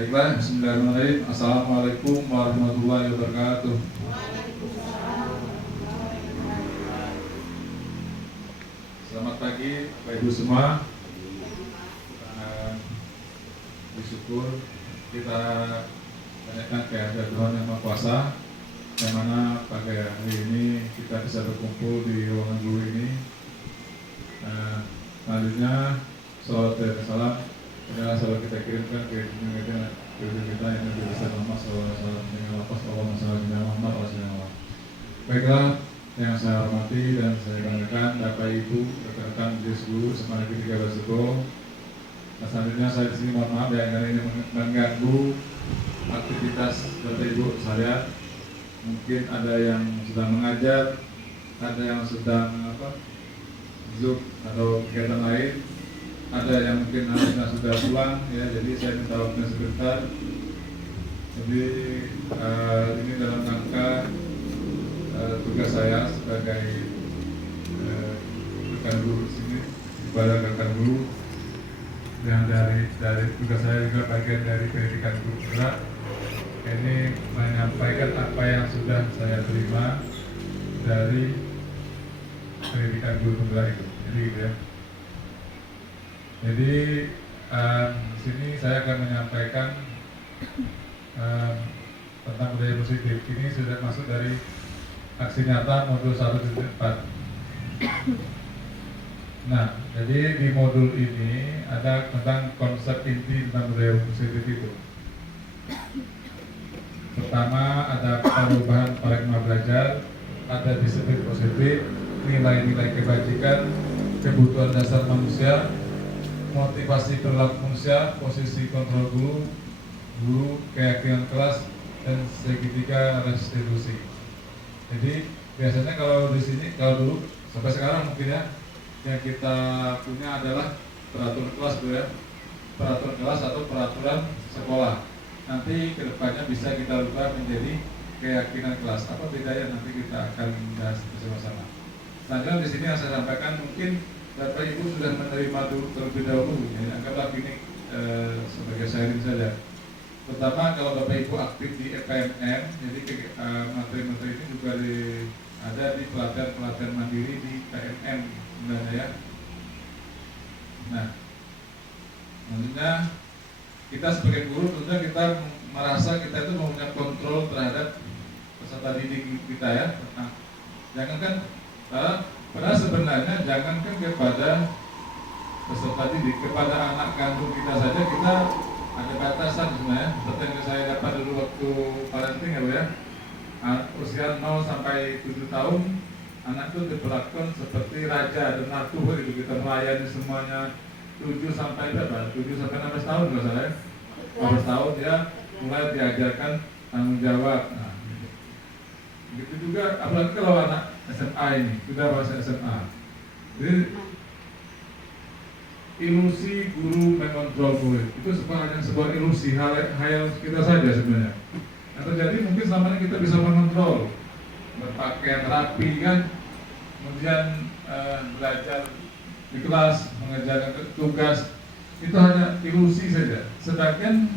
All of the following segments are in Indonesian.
Baiklah, bismillahirrahmanirrahim. Assalamualaikum warahmatullahi wabarakatuh. Selamat pagi Bapak Ibu semua. Bersyukur kita tanyakan kehadirat Tuhan Yang Maha Kuasa, yang mana pagi hari ini kita bisa berkumpul di ruangan guru ini. Selanjutnya salawat dan salam adalah selalu kita kirimkan ke kita yang lebih besar nama salawat dengan lapas Allah masalah Muhammad Rasulullah. Baiklah, yang saya hormati dan saya banggakan Bapak Ibu, rekan-rekan Yesus Guru Semarang Ketiga Basebo. Selanjutnya saya di sini mohon maaf ya, karena ini mengganggu aktivitas Bapak Ibu saya. Mungkin ada yang sedang mengajar, ada yang sedang Zoom atau kegiatan lain, ada yang mungkin anaknya sudah pulang ya, jadi saya minta waktunya sebentar. Jadi ini dalam rangka tugas saya sebagai rekan guru di sini, kepada rekan guru yang dari tugas saya juga bagian dari pendidikan guru gerak, ini menyampaikan apa yang sudah saya terima dari pendidikan guru gerak itu. Jadi gitu ya. Jadi di sini saya akan menyampaikan tentang budaya positif. Ini sudah masuk dari aksi nyata modul 1.4. Nah, jadi di modul ini ada tentang konsep inti tentang budaya positif itu. Pertama ada perubahan paradigma belajar, ada disiplin positif, nilai-nilai kebajikan, kebutuhan dasar manusia, motivasi perilaku manusia, posisi kontrol guru, keyakinan kelas, dan segitiga restitusi. Jadi biasanya kalau di sini, kalau dulu sampai sekarang mungkin ya, yang kita punya adalah peraturan kelas ya, peraturan kelas atau peraturan sekolah. Nanti kedepannya bisa kita ubah menjadi keyakinan kelas. Apa bedanya nanti kita akan bahas bersama-sama. Selanjutnya di sini yang saya sampaikan mungkin Bapak Ibu sudah menerima terlebih dahulu, ya, anggaplah ini sebagai sharing saja. Pertama, kalau Bapak Ibu aktif di EPMM, jadi materi-materi ini juga ada di pelatihan mandiri di PMM sebenarnya ya. Nah, selanjutnya kita sebagai guru tentunya kita merasa kita itu mempunyai kontrol terhadap peserta didik kita ya. Nah, jangankan padahal sebenarnya jangankan kepada peserta didik, kepada anak kandung kita saja kita ada batasan sebenarnya. Seperti yang saya dapat dulu waktu parenting ya, usia 0 sampai 7 tahun anak itu diperlakukan seperti raja dan ratu itu, kita melayani semuanya. 7 sampai 16 tahun kalau saya 15 tahun ya mulai diajarkan tanggung jawab. Nah, begitu juga apalagi kalau anak SMA ini sudah masuk SMA. Jadi ilusi guru mengontrol murid itu hanya sebuah ilusi, hayal kita saja sebenarnya. Yang terjadi mungkin selama ini kita bisa mengontrol, berpakaian rapi kan, kemudian belajar di kelas, mengerjakan tugas, itu hanya ilusi saja. Sedangkan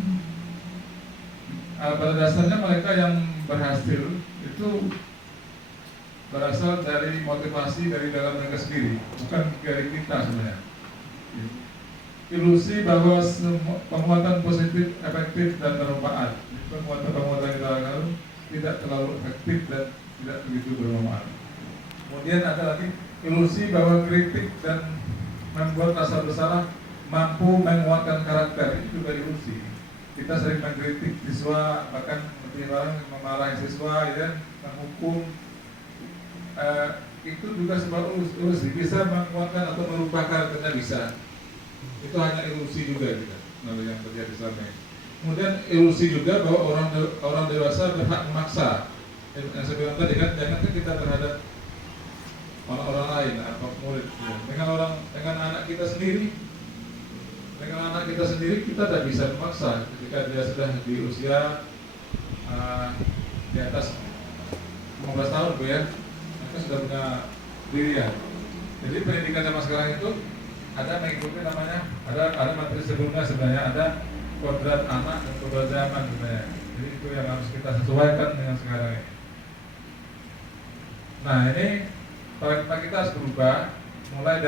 pada dasarnya mereka yang berhasil itu berasal dari motivasi dari dalam mereka sendiri, bukan dari kita sebenarnya. Ilusi bahwa penguatan positif, efektif dan bermanfaat. Penguatan itu tidak terlalu efektif dan tidak begitu bermanfaat. Kemudian ada lagi ilusi bahwa kritik dan membuat rasa bersalah mampu menguatkan karakter. Itu juga ilusi. Kita sering mengkritik siswa, bahkan memarahi siswa, ya, menghukum. Itu juga sebuah ilusi, bisa menguatkan atau merubah karakternya bisa. Itu hanya ilusi juga kita, yang terjadi selama ini. Kemudian ilusi juga bahwa orang dewasa berhak memaksa. Yang saya bilang tadi kan, jangan kita terhadap orang lain atau murid. Dengan anak kita sendiri, kita tidak bisa memaksa ketika dia sudah di usia di atas 15 tahun, Bu ya. Mereka sudah punya diri ya. Jadi pendidikan zaman sekarang itu ada mengikuti namanya, ada materi sebelumnya sebenarnya ada kodrat anak dan kodrat zaman sebenarnya. Jadi itu yang harus kita sesuaikan dengan sekarang ini. Nah ini paradigma kita harus berubah, mulai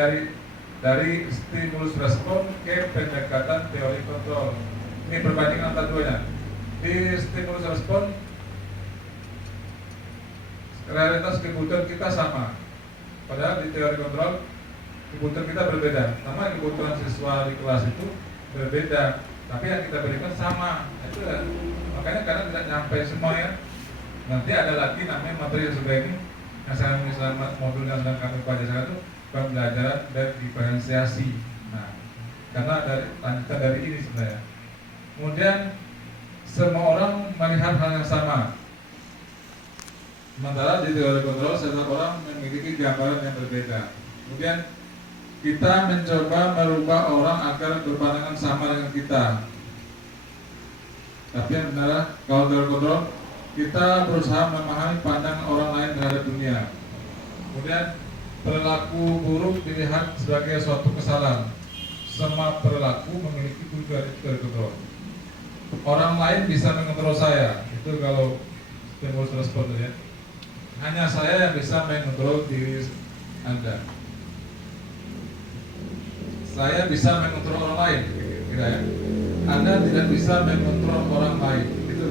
dari stimulus respon ke pendekatan teori kontrol. Ini perbandingan antara duanya. Di stimulus respon realitas kebutuhan kita sama, padahal di teori kontrol kebutuhan kita berbeda. Sama kebutuhan siswa di kelas itu berbeda, tapi yang kita berikan sama. Itu kan makanya kadang tidak nyampe semua ya. Nanti ada lagi namanya materi yang sudah ini yang selama modul yang sedang kami pelajari itu pembelajaran dan diferensiasi. Nah, karena dari lanjutan dari ini sebenarnya. Kemudian semua orang melihat hal yang sama. Sementara di teori kontrol setiap orang memiliki gambaran yang berbeda. Kemudian kita mencoba merubah orang agar berpandangan sama dengan kita. Tapi yang benar, kalau teori kontrol kita berusaha memahami pandangan orang lain terhadap dunia. Kemudian perilaku buruk dilihat sebagai suatu kesalahan. Semua perilaku memiliki tujuan, itu teori kontrol. Orang lain bisa mengontrol saya. Itu kalau stimulus respon ya. Hanya saya yang bisa mengontrol diri Anda. Saya bisa mengontrol orang lain, kira ya. Anda tidak bisa mengontrol orang lain. Itu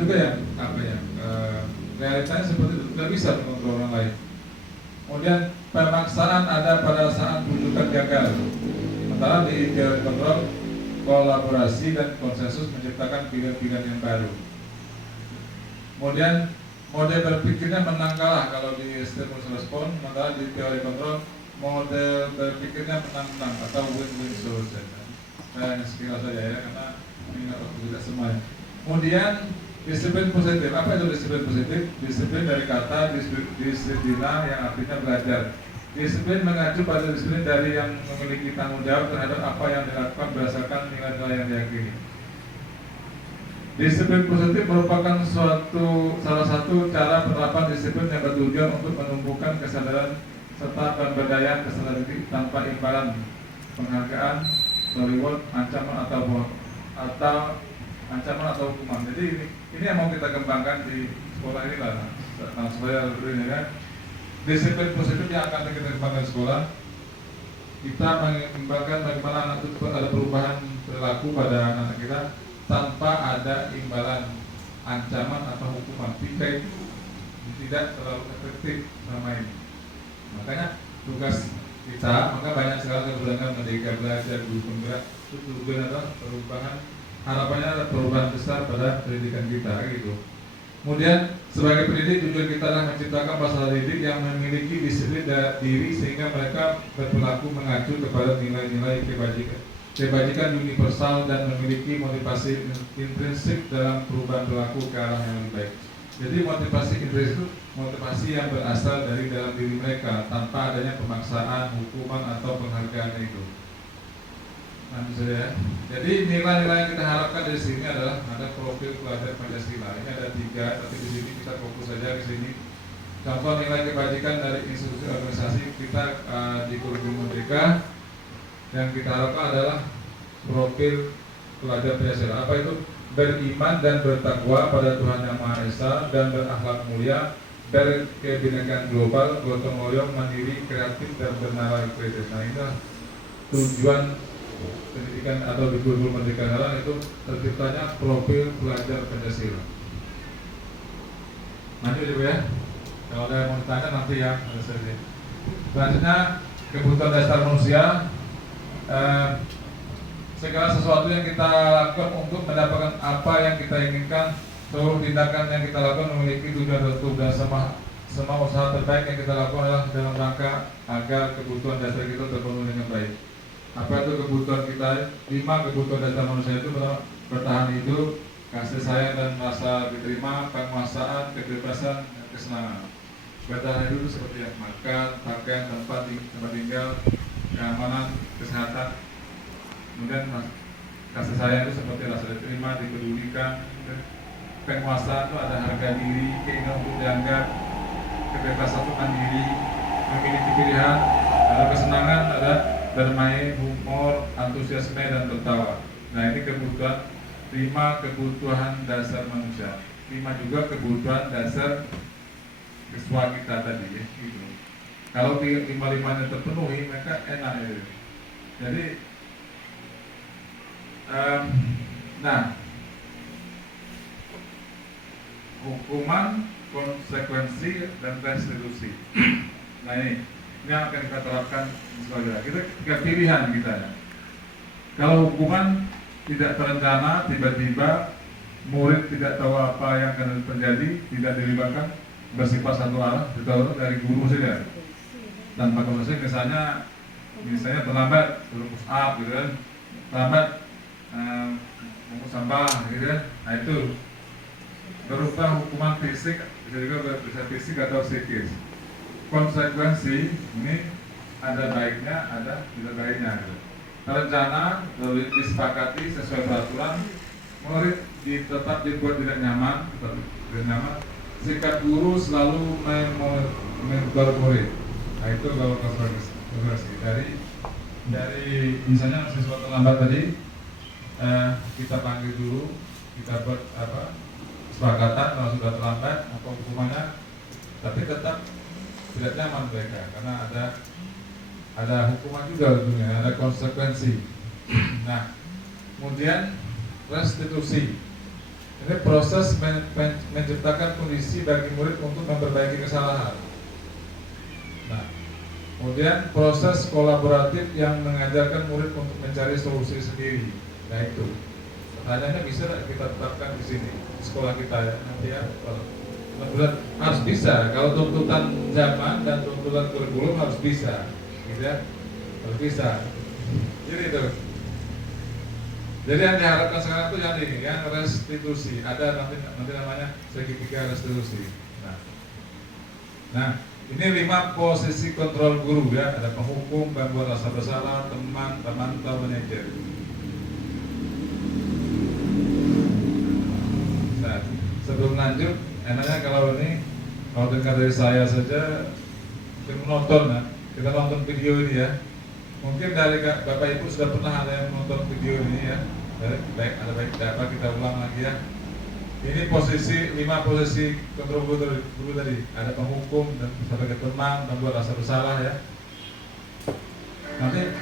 juga ya, apa ya? Realitanya seperti itu, tidak bisa mengontrol orang lain. Kemudian pemaksaan ada pada saat rujukan gagal. Sementara di teori kontrol, kolaborasi dan konsensus menciptakan pilihan-pilihan yang baru. Kemudian model berpikirnya menang kalah kalau di stimulus respon, sementara di teori kontrol model berpikirnya menang-menang atau win-win solution. Saya hanya sekilas saja ya, karena ini tidak semuanya. Kemudian disiplin positif. Apa itu disiplin positif? Disiplin dari kata disiplina yang artinya belajar. Disiplin mengacu pada disiplin dari yang memiliki tanggung jawab terhadap apa yang dilakukan berdasarkan nilai-nilai yang diyakini. Disiplin positif merupakan salah satu cara penerapan disiplin yang bertujuan untuk menumbuhkan kesadaran serta pemberdayaan kesadaran diri tanpa imbalan, penghargaan, reward, ancaman atau hukuman. Jadi ini yang mau kita kembangkan di sekolah ini lah. Nah, supaya ini kan disiplin positif yang akan kita kembangkan di sekolah. Kita mengembangkan bagaimana anak itu ada perubahan perilaku pada anak kita tanpa ada imbalan, ancaman atau hukuman. Jika itu tidak terlalu efektif selama ini. Makanya tugas kita, maka banyak sekali keberadaan Merdeka Belajar, Guru Penggerak, itu tujuan adalah perubahan, harapannya adalah perubahan besar pada pendidikan kita gitu. Kemudian sebagai pendidik tujuan kita adalah menciptakan peserta didik yang memiliki disiplin diri sehingga mereka berperilaku mengacu kepada nilai-nilai kebajikan universal dan memiliki motivasi intrinsik dalam perubahan perilaku ke arah yang lebih baik. Jadi motivasi intrinsik itu motivasi yang berasal dari dalam diri mereka tanpa adanya pemaksaan, hukuman atau penghargaan itu. Nanti saja. Jadi nilai-nilai yang kita harapkan dari sini adalah ada profil pelajar Pancasila. Ini ada 3, tapi di sini kita fokus saja di sini. Contoh nilai kebajikan dari institusi organisasi kita di kurikulum Merdeka yang kita harapkan adalah profil pelajar Pancasila. Apa itu? Beriman dan bertakwa pada Tuhan Yang Maha Esa dan berakhlak mulia, berkebinekaan global, gotong royong, mandiri, kreatif dan bernalar kritis. Nah, inilah tujuan pendidikan atau di kurikulum Merdeka sekarang itu terciptanya profil pelajar Pancasila. Lanjut juga ya. Kalau ada yang mau ditanya nanti ya. Selanjutnya kebutuhan dasar manusia. Segala sesuatu yang kita lakukan untuk mendapatkan apa yang kita inginkan, seluruh tindakan yang kita lakukan memiliki tujuan tertentu dan semua usaha terbaik yang kita lakukan adalah dalam rangka agar kebutuhan dasar kita terpenuhi dengan baik. Apa itu kebutuhan kita? 5 kebutuhan dasar manusia itu bertahan hidup, kasih sayang dan merasa diterima, penguasaan, kebebasan, dan kesenangan. Bertahan hidup seperti yang makan, pakaian, tempat tinggal, keamanan, kesehatan. Kemudian kasih sayang itu seperti rasa diterima, dipedulikan. Penguasaan itu ada harga diri, keinginan untuk dianggap, kebebasan untuk mandiri, memiliki pilihan. Ada kesenangan, ada bermain, humor, antusiasme dan tertawa. Nah ini kebutuhan 5 kebutuhan dasar manusia, 5 juga kebutuhan dasar siswa kita tadi ya, gitu. Kalau 5-5-nya terpenuhi, maka enak ya. Jadi, nah, hukuman, konsekuensi, dan restitusi. Nah ini yang akan kita terapkan sebagai kita tiga pilihan kita. Kalau hukuman tidak terencana, tiba-tiba murid tidak tahu apa yang akan terjadi, tidak dilibatkan, bersifat satu arah, ditaruh dari guru saja, tanpa konsekuensi. Misalnya terlambat push up gitu kan, terlambat mengukus sampah gitu kan. Nah itu berupa hukuman fisik, bisa juga bisa fisik atau psikis. Konsekuensi ini ada baiknya, ada tidak baiknya gitu. Rencana lalu disepakati sesuai peraturan, murid tetap dibuat tidak nyaman, sikap guru selalu mentor murid. Nah itu kalau konsekuensi dari misalnya siswa terlambat tadi, kita panggil dulu, kita buat kesepakatan kalau sudah terlambat apa hukumannya, tapi tetap tidak nyaman mereka karena ada hukuman juga ujungnya, ada konsekuensi. Nah, kemudian restitusi. Ini proses menciptakan kondisi bagi murid untuk memperbaiki kesalahan. Nah, kemudian proses kolaboratif yang mengajarkan murid untuk mencari solusi sendiri. Nah itu, pertanyaannya bisa kita tetapkan di sini di sekolah kita ya nanti ya. Harus bisa. Kalau tuntutan zaman dan tuntutan kurikulum harus bisa, gitu ya, harus bisa. Jadi itu. Jadi yang diharapkan sekarang itu yang restitusi. Ada nanti namanya segitiga restitusi. Nah, ini 5 posisi kontrol guru ya. Ada penghukum, pembuat rasa bersalah, teman, pemantau, manajer. Nah, sebelum lanjut, enaknya kalau dengar dari saya saja, kita menonton ya. Kita nonton video ini ya. Mungkin dari Bapak Ibu sudah pernah ada yang menonton video ini ya. Baik dapat kita ulang lagi ya. Ini 5 posisi kontrol guru tadi. Ada penghukum dan sebagai teman, membuat rasa bersalah ya. Nanti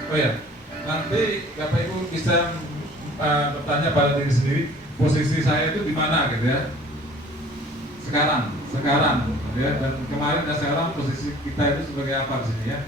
Bapak Ibu bisa bertanya pada diri sendiri, posisi saya itu di mana gitu ya. Sekarang gitu ya. Dan kemarin dan sekarang posisi kita itu sebagai apa di sini ya.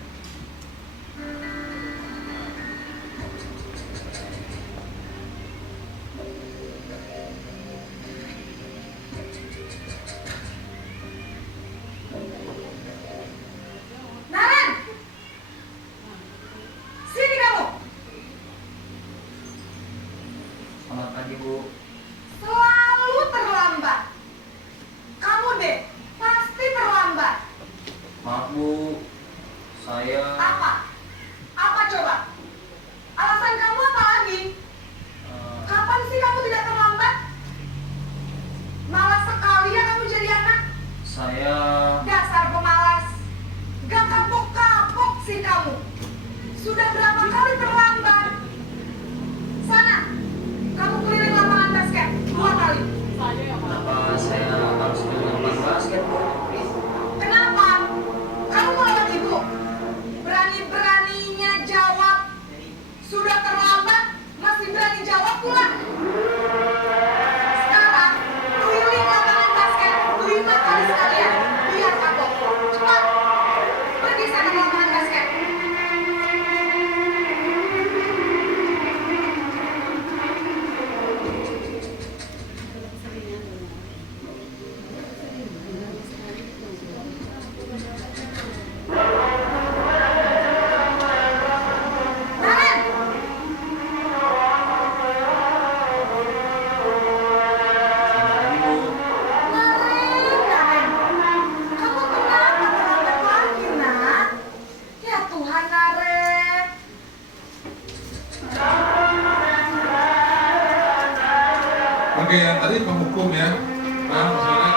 Oke, yang tadi penghukum ya. Nah, misalnya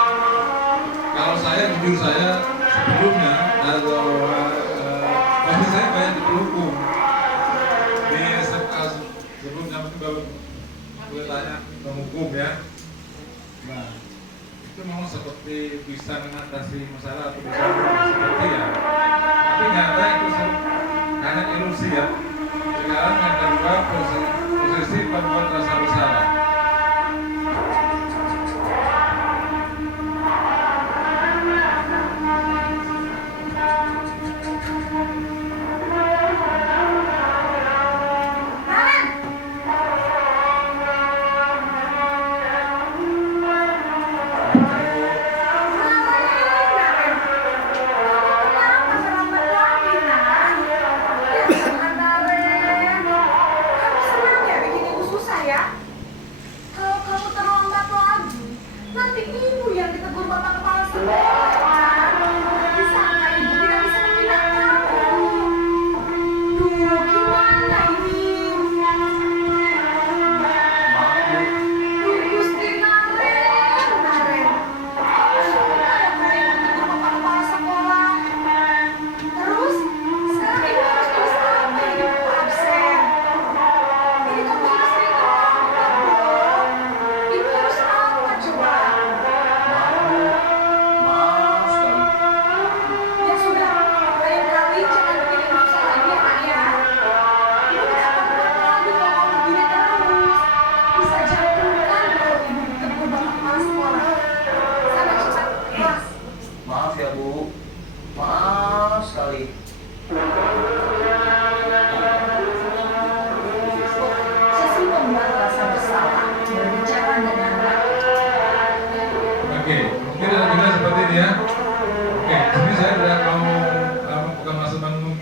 kalau jujur saya sebelumnya pasti saya banyak di penghukum di SMA sebelum zaman itu seperti bisa mengatasi masalah atau bisa seperti ya, tapi nyata itu hanya ilusi ya. Sekarang yang kedua, posisi membuat rasa bersalah.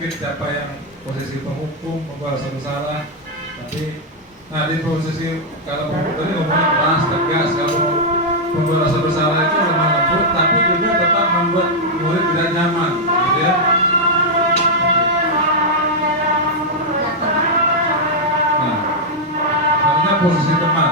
Siapa yang posisi penghukum membawa rasa bersalah, tapi di posisi kalau penghukum tadi ngomongnya keras tegas, kalau membawa rasa bersalah itu lemah lembut tapi juga tetap membuat murid tidak nyaman, gitu ya. Nah, selanjutnya posisi teman.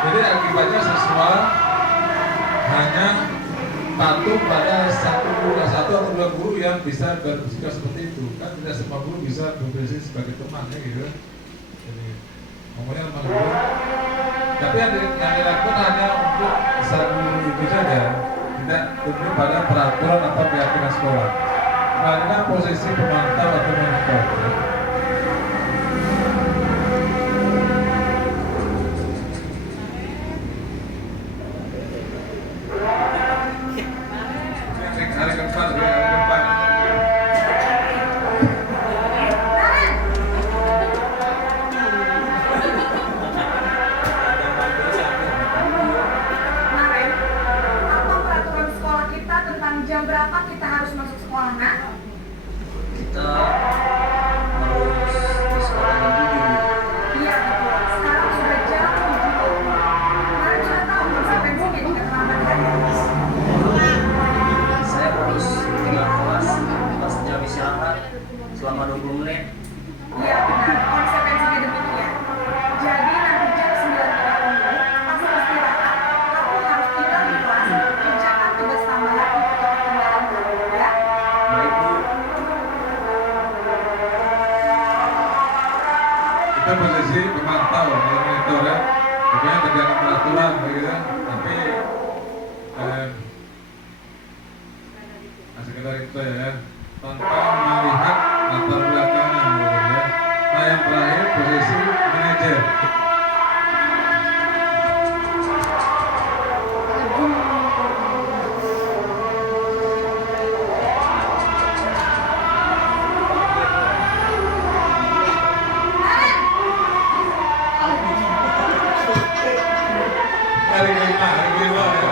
Jadi akibatnya siswa hanya patuh pada satu atau dua guru yang bisa bersikap seperti itu. Kan tidak semua guru bisa berfungsi sebagai teman, ya gitu. Jadi ngomongnya sama guru. Tapi yang dilakukan hanya untuk satu itu saja, tidak tunduk pada peraturan atau keyakinan sekolah. Karena posisi pemantau atau monitor. Jam berapa kita harus masuk sekolah, Nak? Kita harus di sekolah jam 7. Iya, betul. Sekarang sudah jam 7. Kalian sudah tahu konsekuensinya jika terlambat kan? Saya harus tinggal kelas pas jam istirahat selama 20 menit. Iya, benar. Konsekuensinya demikian. Jadi nanti jam 9.30 pas istirahat, kamu harus tinggal di kelas, kerjakan tugas tambahan posisi pemantau, monitor ya, pokoknya tegakkan peraturan gitu ya. Tapi sekedar itu ya, tanpa melihat latar belakangnya gitu ya. Nah yang terakhir posisi manajer. Hari kelima ya.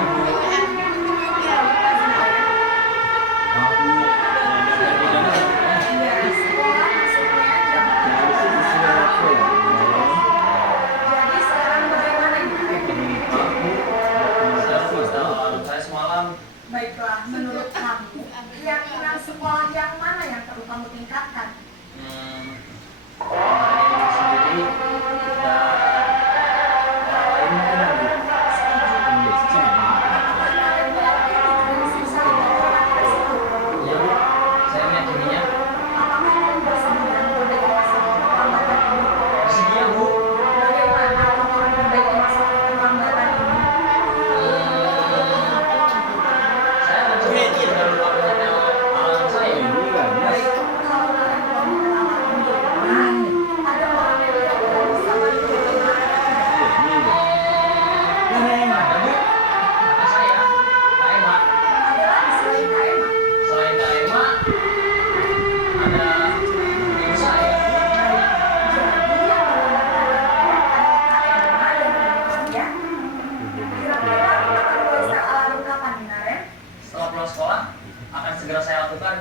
Dari sekolah masuknya jam 4. Jadi sekarang bagaimana ini? Saya semalam Baiklah, menurut kamu, keyakinan sekolah yang mana yang perlu kamu tingkatkan? sendiri kita ini kan Bu. Ya Bu, saya meyakininya bersedia Bu. Saya akan coba dengan pengetahuan alam saya. Ada Bu, kata saya, Kak Ema. Selain Kak Ema, ada ibu saya. Setelah pulang sekolah, akan segera saya lakukan.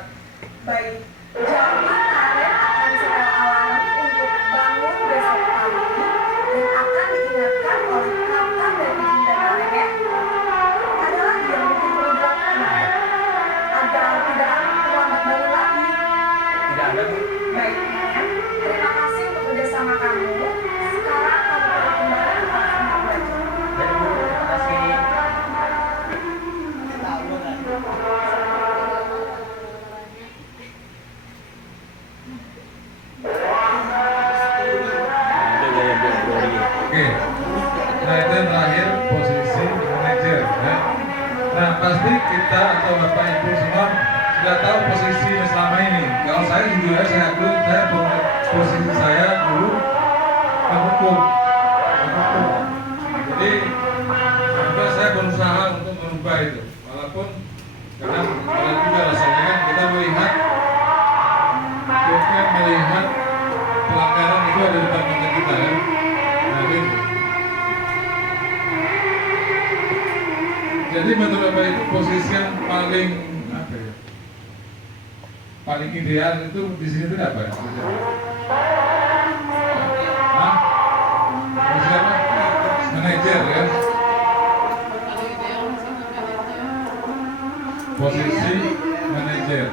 Baik, jadi Karen akan setel alarm untuk bangun besok pagi dan akan diingatkan oleh kakak dan ibunda Karen ya. Ada lagi yang mungkin perlu dilakukan Karen agar tidak terlambat bangun lagi. Tidak ada Bu. Baik Karen, terima kasih untuk kerjasama kamu. Sekarang kamu perlu kembali ke kelas untuk belajar. Dan Bu, terima kasih. Oke. Nah itu yang terakhir posisi manajer ya. Nah pasti kita atau bapak ibu semua sudah tahu posisinya selama ini. Kalau saya jujur aja saya akui saya posisi saya dulu hukum. Jadi juga saya berusaha untuk merubah itu. Walaupun karena ada juga rasanya kan kita melihat pelanggaran itu ada di depan mata kita ya. Nah, gitu. Jadi menurut Bapak itu posisi yang paling apa ya? Paling ideal itu di sini itu apa ya? Hah? Posisi apa? Manajer ya. Posisi manajer.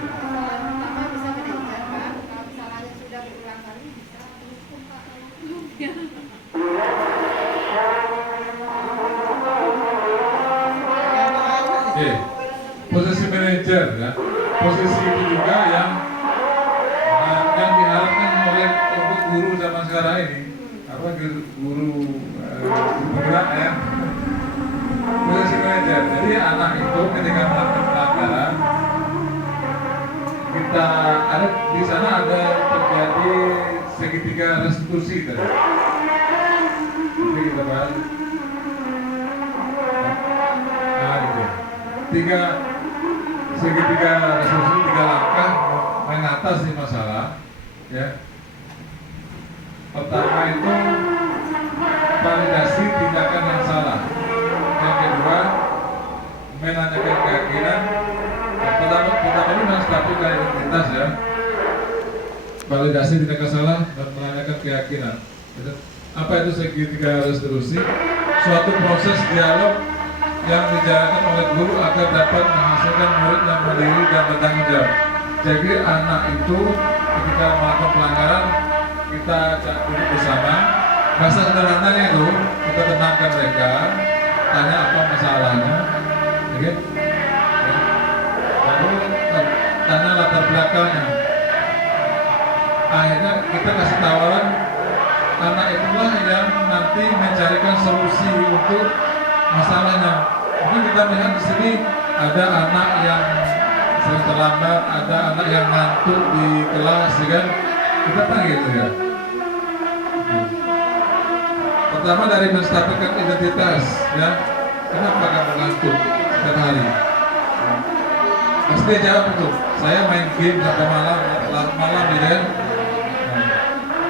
Oke, posisi manajer ya, posisi itu juga yang diharapkan oleh untuk guru zaman sekarang ini, apa guru bergerak ya, posisi manajer. Jadi anak itu ketika melakukan pelanggaran, kita ada di sana ada terjadi segitiga restitusi tadi. Nanti kita bahas. Nah, gitu. Segitiga resolusi, 3 langkah mengatasi masalah ya. Pertama itu validasi tindakan yang salah. Yang kedua menanyakan keyakinan. Pertama ini menstabil identitas ya. Validasi tindakan salah dan menanyakan keyakinan. Apa itu segitiga resolusi? Suatu proses dialog yang dijalankan oleh guru agar dapat menghasilkan murid yang mandiri dan bertanggung jawab. Jadi anak itu ketika melakukan pelanggaran kita duduk bersama, bahasa sederhananya itu kita tenangkan mereka, tanya apa masalahnya, oke? Lalu tanya latar belakangnya. Akhirnya kita kasih tawaran anak itulah yang nanti mencarikan solusi untuk masalahnya. Mungkin kita melihat di sini ada anak yang sering terlambat, ada anak yang ngantuk di kelas, ya kan? Kita kan gitu ya. Pertama dari menstabilkan identitas, ya. Kenapa kamu ngantuk setiap hari? Pasti dia jawab itu, saya main game sampai malam, gitu kan? Nah,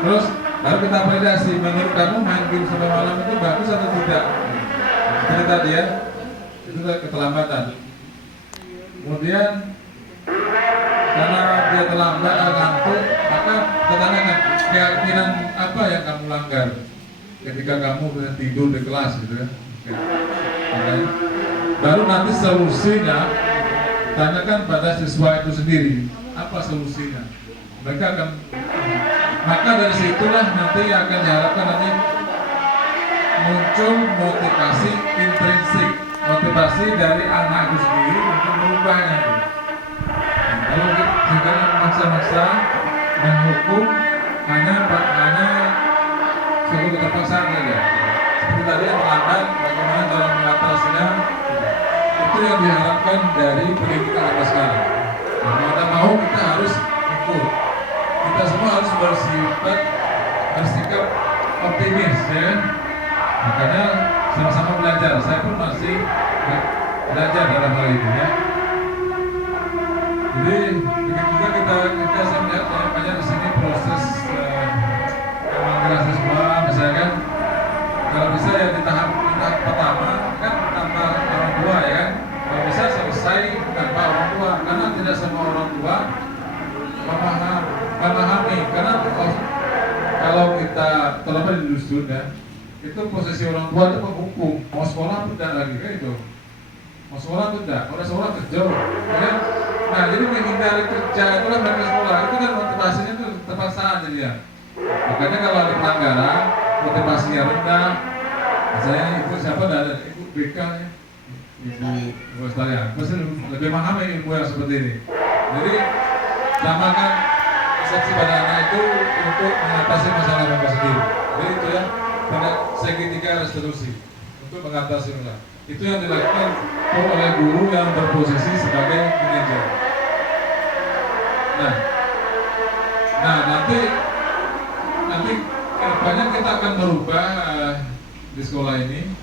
terus baru kita validasi, menurut kamu main game sampai malam itu bagus atau tidak? Seperti tadi ya, itu keterlambatan. Kemudian karena dia terlambat atau ngantuk, maka kita tanyakan keyakinan apa yang kamu langgar ketika kamu tidur di kelas, gitu kan? Oke. Baru nanti solusinya tanyakan pada siswa itu sendiri, apa solusinya? Mereka akan, maka dari situlah nanti akan diharapkan nanti muncul motivasi intrinsik, motivasi dari anak itu sendiri untuk merubahnya. Kalau kita maksa-maksa menghukum hanya suatu keterpaksaan saja. Seperti tadi yang terlambat, bagaimana cara mengatasinya, itu yang diharapkan dari pendidikan atas sekarang. Kalau kita mau, kita harus ikut. Kita semua harus bersikap optimis, ya. Makanya sama-sama belajar. Saya pun masih belajar dalam hal ini, ya. Jadi begitu juga kita saya melihat banyak di sini proses pemanggilan siswa, misalkan kalau bisa ya di tahap pertama kan tanpa orang tua, ya kan. Kalau bisa selesai tanpa orang tua, karena tidak semua orang tua memahami. Karena kalau kita terlebih di dusun, ya, itu posisi orang tua itu penghukum, mau sekolah pun tidak lagi, kan itu. Mau sekolah pun tidak, kalau sekolah kerja, ya. Nah, jadi menghindari kerja itulah mereka sekolah, itu kan motivasinya itu terpaksaan jadi ya. Makanya kalau ada pelanggaran, motivasinya rendah. Saya itu siapa ada ibu BK, ya, Ibu Lestarian, pasti lebih memahami ilmu yang seperti ini. Jadi samakan persepsi pada anak itu untuk mengatasi masalah mereka sendiri. Jadi itu ya, pada segitiga restitusi untuk mengatasi masalah. Itu yang dilakukan oleh guru yang berposisi sebagai manajer. Nah nanti kedepannya kita akan merubah di sekolah ini.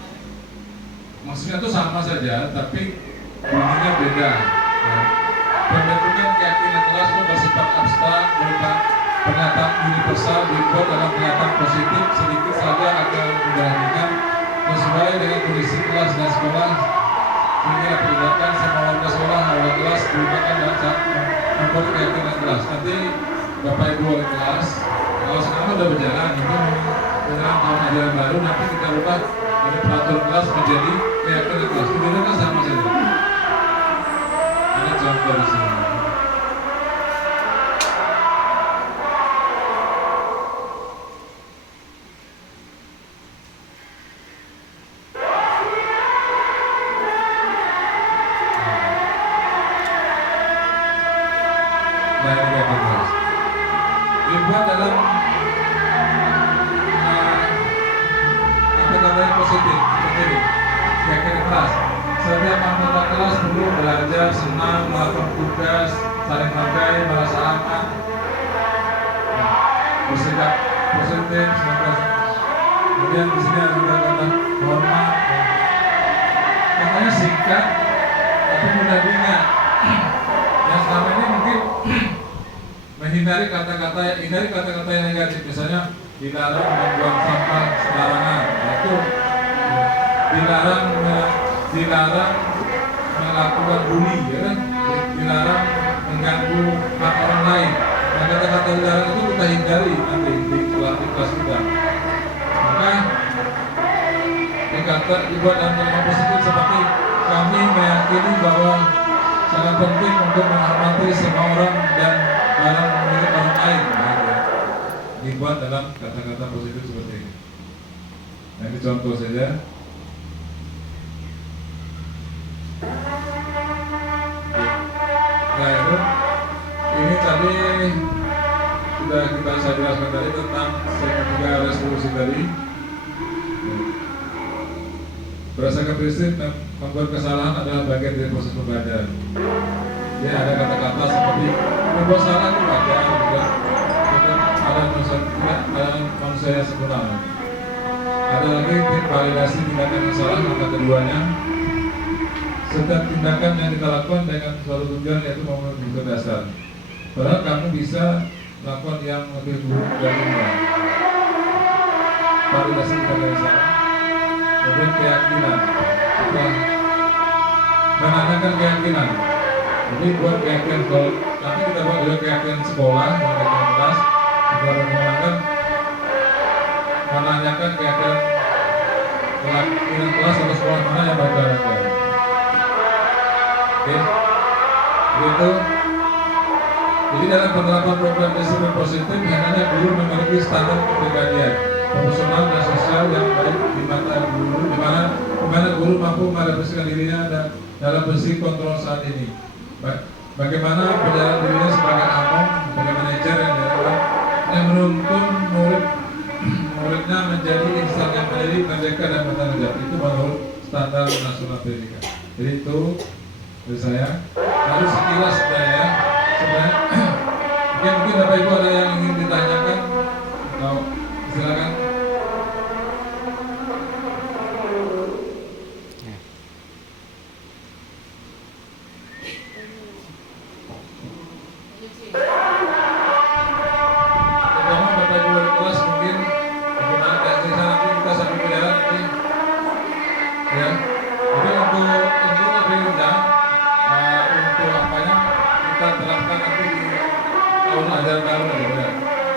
Maksudnya itu sama saja, tapi bunyinya beda. Ya. Pembentukan keyakinan kelas itu bersifat abstrak, berupa pernyataan universal dibuat dalam pernyataan positif sedikit saja agar memperhatikan sesuai dengan kondisi kelas dan sekolah, sehingga perlihatkan semua warga sekolah awal kelas digunakan dalam saat membuat keyakinan kelas. Nanti Bapak Ibu wali kelas, kalau sekarang sudah berjalan, ini dengan tahun ajaran baru, nanti kita ubah dari peraturan kelas menjadi keyakinan kelas. Tujuannya kan sama saja. Ini contoh di sini. Dibuat dalam kata-kata yang positif seperti ini, keyakinan kelas. Setiap anggota kelas perlu belajar, senang, melakukan tugas, saling menghargai, merasa aman, bersikap positif, semoga. Kemudian di sini ada juga kata hormat. Katanya singkat, tapi mudah diingat. Yang selama ini mungkin menghindari kata-kata yang negatif, misalnya dilarang membuang sampah sembarangan, itu dilarang melakukan bully, ya kan? Dilarang mengganggu hak orang lain. Nah, kata-kata dilarang itu kita hindari nanti di kelas kita. Maka dikata dibuat dalam kalimat positif seperti kami meyakini bahwa sangat penting untuk menghormati semua orang dan barang milik orang lain. Dibuat dalam kata-kata positif seperti ini. Nah, ini contoh saja. Nah, itu ini tadi saya jelaskan tadi tentang segitiga resolusi tadi. Berdasarkan prinsip membuat kesalahan adalah bagian dari proses pembelajaran. Jadi ada kata-kata seperti membuat salah itu wajar, gitu. Ada manusia yang sempurna. Ada lagi validasi tindakan yang salah, maka keduanya setiap tindakan yang kita lakukan dengan suatu tujuan yaitu memenuhi dasar. Padahal kamu bisa melakukan yang lebih buruk dari ini. Validasi tindakan yang salah. Kemudian keyakinan, menanyakan keyakinan. Jadi buat keyakinan kalau nanti kita buat juga keyakinan sekolah, keyakinan kelas, kita menanyakan keyakinan kelas atau sekolah mana yang bakal ada. Oke, begitu. Jadi dalam penerapan program disiplin positif, hanya guru memiliki standar kepribadian profesional dan sosial yang baik di mata guru, di mana guru mampu merepresentasikan dirinya dalam bersih kontrol saat ini. Bagaimana perjalanan dirinya sebagai among, sebagai manajer yang menuntun muridnya menjadi insan yang mandiri, merdeka dan bertanggung jawab. Itu menurut standar nasional pendidikan. Jadi itu dari saya. Lalu sekilas sebenarnya mungkin Bapak Ibu ada yang ingin ditanyakan atau silakan.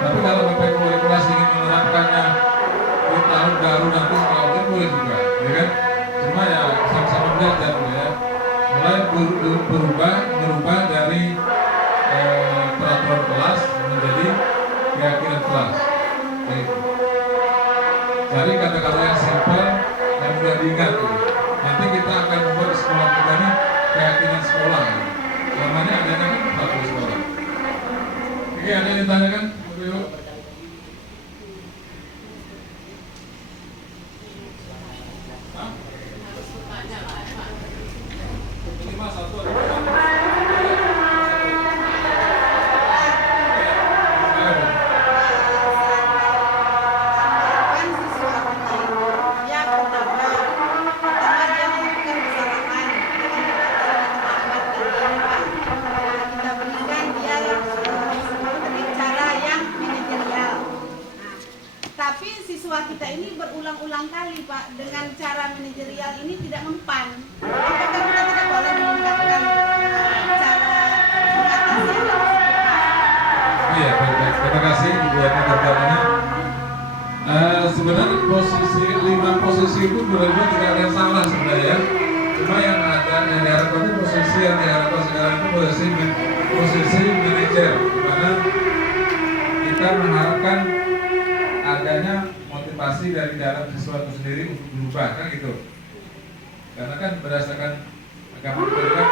Tapi kalau Bapak Ibu wali kelas ingin menerapkannya di tahun baru nanti sekolah itu boleh juga, ya kan? Cuma ya sama-sama belajar, ya. Mulai berubah dari peraturan kelas menjadi keyakinan kelas. Gitu. Cari kata-kata yang simpel yang mudah diingat. Gitu. Nanti kita akan membuat di sekolah kita ini keyakinan sekolah. Gitu. Namanya adanya kan peraturan sekolah. Oke, ada yang ditanyakan? Kita ini berulang-ulang kali Pak dengan cara manajerial ini tidak mempan. Apakah kita tidak boleh meningkatkan cara mengatasi? Iya, baik. Terima kasih Ibu Erna pertanyaannya. Sebenarnya lima posisi itu benar-benar tidak ada yang salah sebenarnya. Cuma yang diharapkan itu posisi yang diharapkan sekarang itu posisi manajer, di mana kita mengharapkan adanya motivasi dari dalam siswa itu sendiri untuk berubah, kan gitu. Karena kan berdasarkan agama kita kan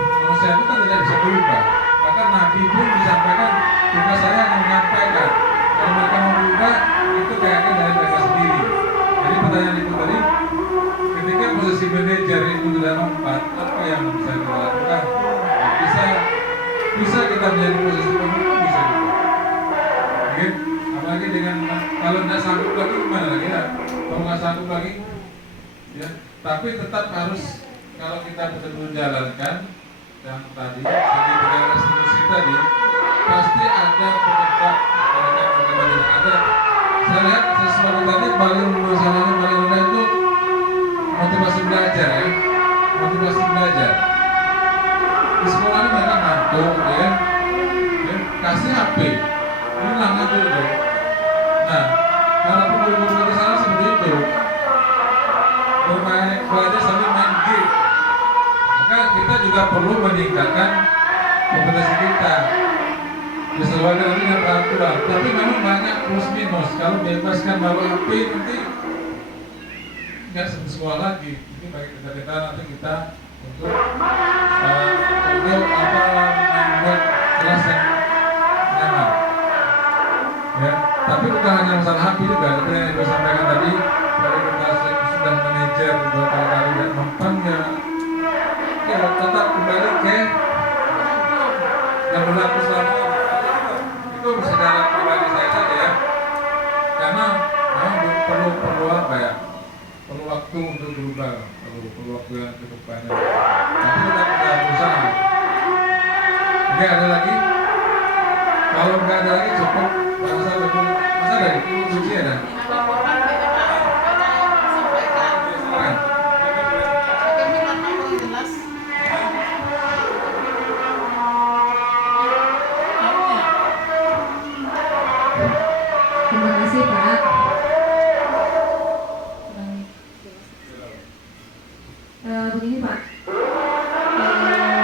manusia itu kan tidak bisa berubah. Bahkan Nabi pun disampaikan tugas saya yang menyampaikan. Kalau mereka mau berubah itu kayaknya dari mereka sendiri. Jadi pertanyaan itu tadi, ketika posisi manajer itu tidak mempan, apa yang bisa kita lakukan? Bisa kita menjadi posisi pemimpin, bisa juga. Oke? Apalagi dengan kalau tidak sanggup lagi gimana lagi ya? Kalau nggak sanggup lagi, ya. Tapi tetap harus kalau kita betul-betul jalankan yang tadi segitiga restitusi tadi, pasti ada penyebab ada. Saya lihat sesuatu tadi paling masalahnya paling rendah itu motivasi belajar, ya. Motivasi belajar. Di sekolah ini mereka ngantuk, ya. Kasih HP, ini lama dulu. Nah, kalau guru-guru di sana seperti itu, bermain belajar sambil main game, maka kita juga perlu meningkatkan kompetensi kita disesuaikan dengan peraturan. Tapi memang banyak plus minus. Kalau bebaskan baru HP nanti nggak seperti sekolah lagi. Ini bagi kita nanti kita untuk membuat kelas yang nyaman. bukan hanya masalah HP juga, seperti yang Ibu sampaikan tadi, kalau kita sudah manajer beberapa kali dan mempan ya tetap kembali ke yang berlaku selama ini. Itu secara pribadi saya saja ya, karena memang perlu apa ya, perlu waktu untuk berubah, perlu waktu yang cukup banyak. Tapi tetap kita berusaha. Oke, ada lagi? Kalau nggak ada lagi cukup. Masa ada itu kunci ada. Laporan beda yang disampaikan. Silakan. Kami mau jelas. Terima kasih Pak. Begini Pak,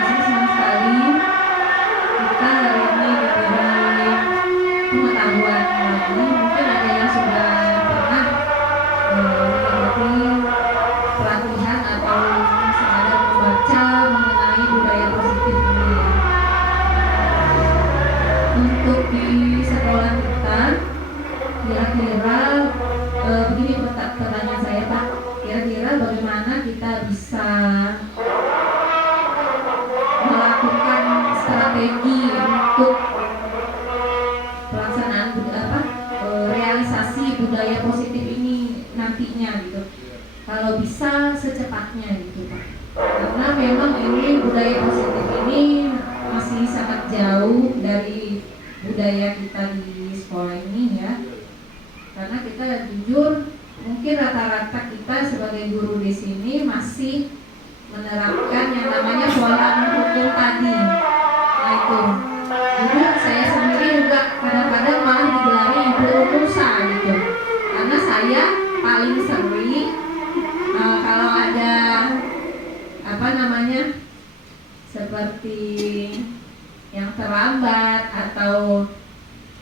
saya senang sekali kita hari ini diberi pengetahuan lagi. Mungkin ada yang sudah pernah mengikuti pelatihan atau sengaja membaca mengenai budaya positif ini ya. Untuk di sekolah kita, kira-kira begini pertanyaan saya Pak, kira-kira bagaimana kita bisa melakukan strategi untuk pelaksanaan realisasi budaya positif ini nantinya gitu, kalau bisa secepatnya gitu Pak, karena memang ini budaya positif ini masih sangat jauh dari budaya kita di sekolah ini ya. Karena kita jujur mungkin rata-rata kita sebagai guru di sini masih menerapkan yang namanya pola hukum tadi. Nah itu, jadi saya sendiri juga kadang-kadang malah digelari ibu Musa gitu. Karena saya paling sering kalau ada apa namanya seperti yang terlambat atau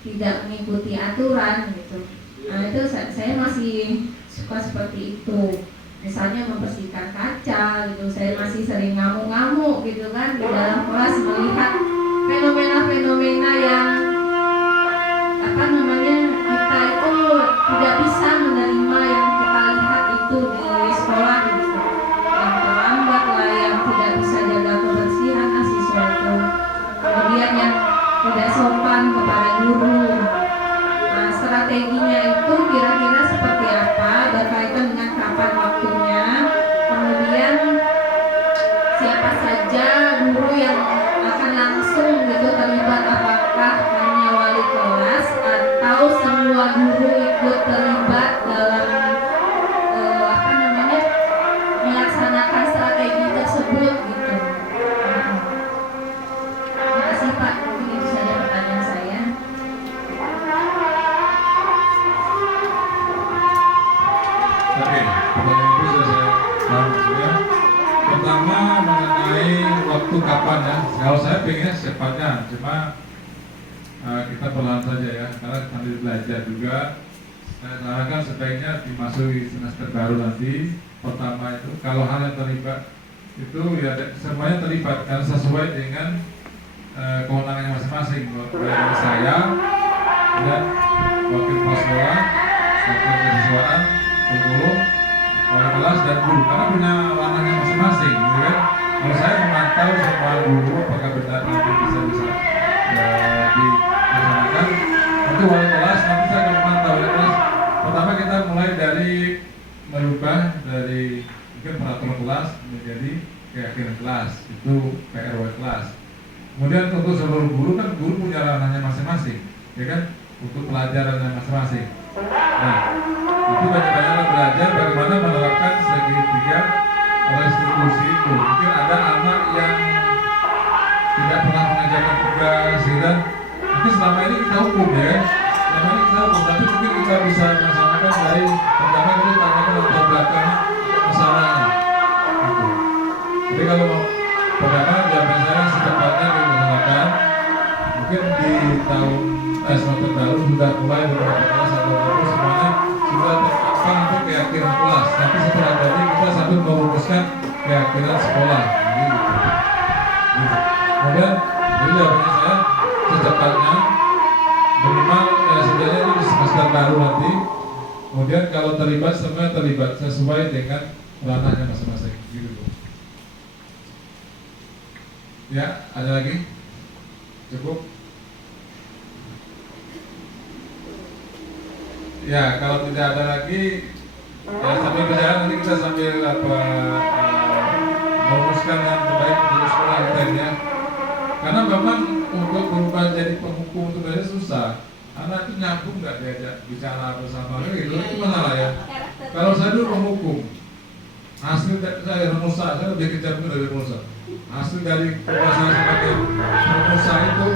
tidak mengikuti aturan gitu. Nah itu saya masih suka seperti itu. Misalnya membersihkan kaca gitu, saya masih sering ngamuk-ngamuk gitu kan di dalam kelas melihat fenomena-fenomena yang apa namanya kita itu tidak bisa menerima yang kita lihat itu di sekolah gitu. Yang terlambat lah, yang tidak bisa jaga kebersihan siswa itu. Kemudian yang tidak sopan kepada guru. Nah, strateginya itu kira-kira seperti apa, berkaitan dengan kapan waktunya, kemudian siapa saja guru yang akan langsung gitu terlibat, apakah hanya wali kelas atau semua guru ikut terlibat dalam apa namanya melaksanakan strategi tersebut gitu. Terima kasih Pak, mungkin itu saja pertanyaan saya. Oke, pertanyaan itu sudah saya paham maksudnya. Pertama mengenai waktu kapan ya. Kalau saya pengennya secepatnya, cuma kita perlahan saja ya, karena sambil belajar juga. Saya sarankan sebaiknya dimasuki semester baru nanti. Pertama itu kalau hal yang terlibat itu ya semuanya terlibat karena sesuai dengan kewenangannya masing-masing. Mulai dari saya dan wakil kepala sekolah, wakil kesiswaan, guru, wali kelas dan guru, karena punya ranahnya masing-masing, gitu kan? Kalau saya memantau semua guru apakah benar nanti bisa dilaksanakan, nanti wali kelas nanti saya akan memantau wali kelas. Pertama kita mulai dari merubah dari mungkin peraturan kelas menjadi keyakinan kelas, itu PR wali kelas. Kemudian untuk seluruh guru kan guru punya ranahnya masing-masing, ya kan? Untuk pelajarannya masing-masing. Nah, itu banyak-banyak belajar bagaimana menerapkan segitiga restitusi itu. Mungkin ada anak yang tidak pernah mengajarkan tugas, dan mungkin selama ini kita hukum ya, selama ini kita hukum, tapi mungkin kita bisa melaksanakan dari pertama kita tanyakan latar belakang masalahnya. Gitu. Jadi kalau mau pertama jawaban saya secepatnya dilaksanakan, mungkin di tahun semester baru sudah mulai beberapa kelas atau guru semuanya sudah terpapar untuk keyakinan kelas. Tapi setelah tadi kita sambil merumuskan keyakinan sekolah. Gitu. Kemudian jadi jawabannya saya secepatnya minimal sebenarnya ini di semester baru nanti. Kemudian kalau terlibat, semua terlibat sesuai dengan ranahnya masing-masing. Gitu. Ya, ada lagi? Cukup? Ya, kalau tidak ada lagi, ya sambil berjalan nanti kita sambil merumuskan yang terbaik untuk sekolah kita ini ya. Karena memang untuk berubah jadi penghukum itu biasanya susah. Anak itu nyambung nggak diajak bicara bersama gitu, itu masalah ya. Kalau saya dulu penghukum, hasil saya rumusah, saya lebih kejam itu dari rumusah. Hasil dari tugas saya sebagai rumusah itu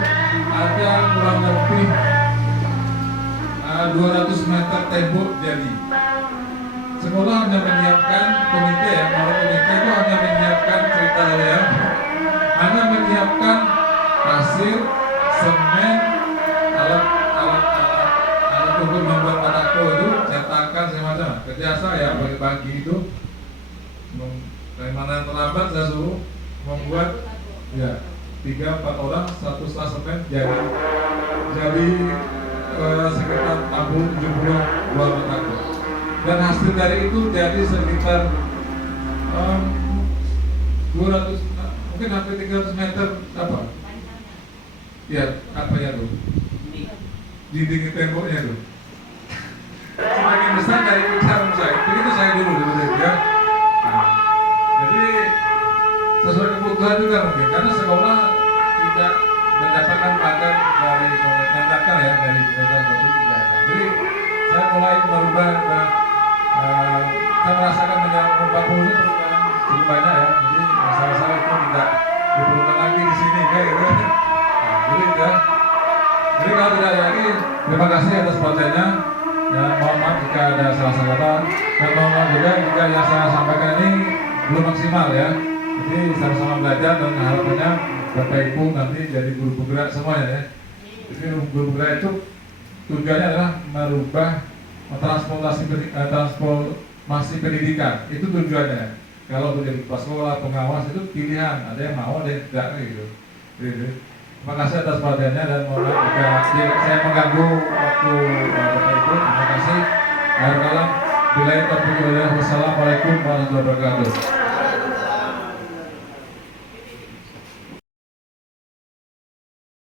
ada kurang lebih 200 meter tembok jadi. Sekolah hanya menyiapkan komite ya, kalau komite itu hanya menyiapkan cerita ya, hanya menyiapkan pasir, semen, alat untuk membuat batako itu, cetakan semacam. Kerja saya pagi-pagi itu, dari mana yang terlambat saya suruh membuat ya 3-4 orang 1 selah semen jadi sekitar 60-70 buah batako. Dan hasil dari itu jadi sekitar 200, mungkin hampir 300 meter apa? Ya, apa ya tuh? Dinding temboknya tuh. Semakin besar dari bicara saya. Begitu saya dulu ya. Nah, jadi sesuai kebutuhan juga mungkin karena sekolah tidak mendapatkan pagar dari pemerintah ya dari pemerintah tidak. Jadi saya mulai merubah saya merasakan menjawab 40 itu cukup banyak ya. Jadi masalah-masalah itu tidak diperlukan lagi di sini kayak gitu. Jadi kalau tidak ada lagi, terima kasih atas perhatiannya. Ya, mohon maaf jika ada salah-salah kata dan mohon maaf juga jika yang saya sampaikan ini belum maksimal ya. Jadi sama-sama belajar dan harapannya Bapak Ibu nanti jadi guru penggerak semuanya ya. Jadi guru penggerak itu tujuannya adalah merubah transformasi pendidikan. Itu tujuannya. Kalau menjadi kepala sekolah, pengawas itu pilihan. Ada yang mau, ada yang tidak gitu. Terima kasih atas perhatiannya dan mohon maaf jika saya mengganggu waktu Bapak Ibu. Terima kasih. Akhir kalam, bila itu wassalamualaikum warahmatullahi wabarakatuh.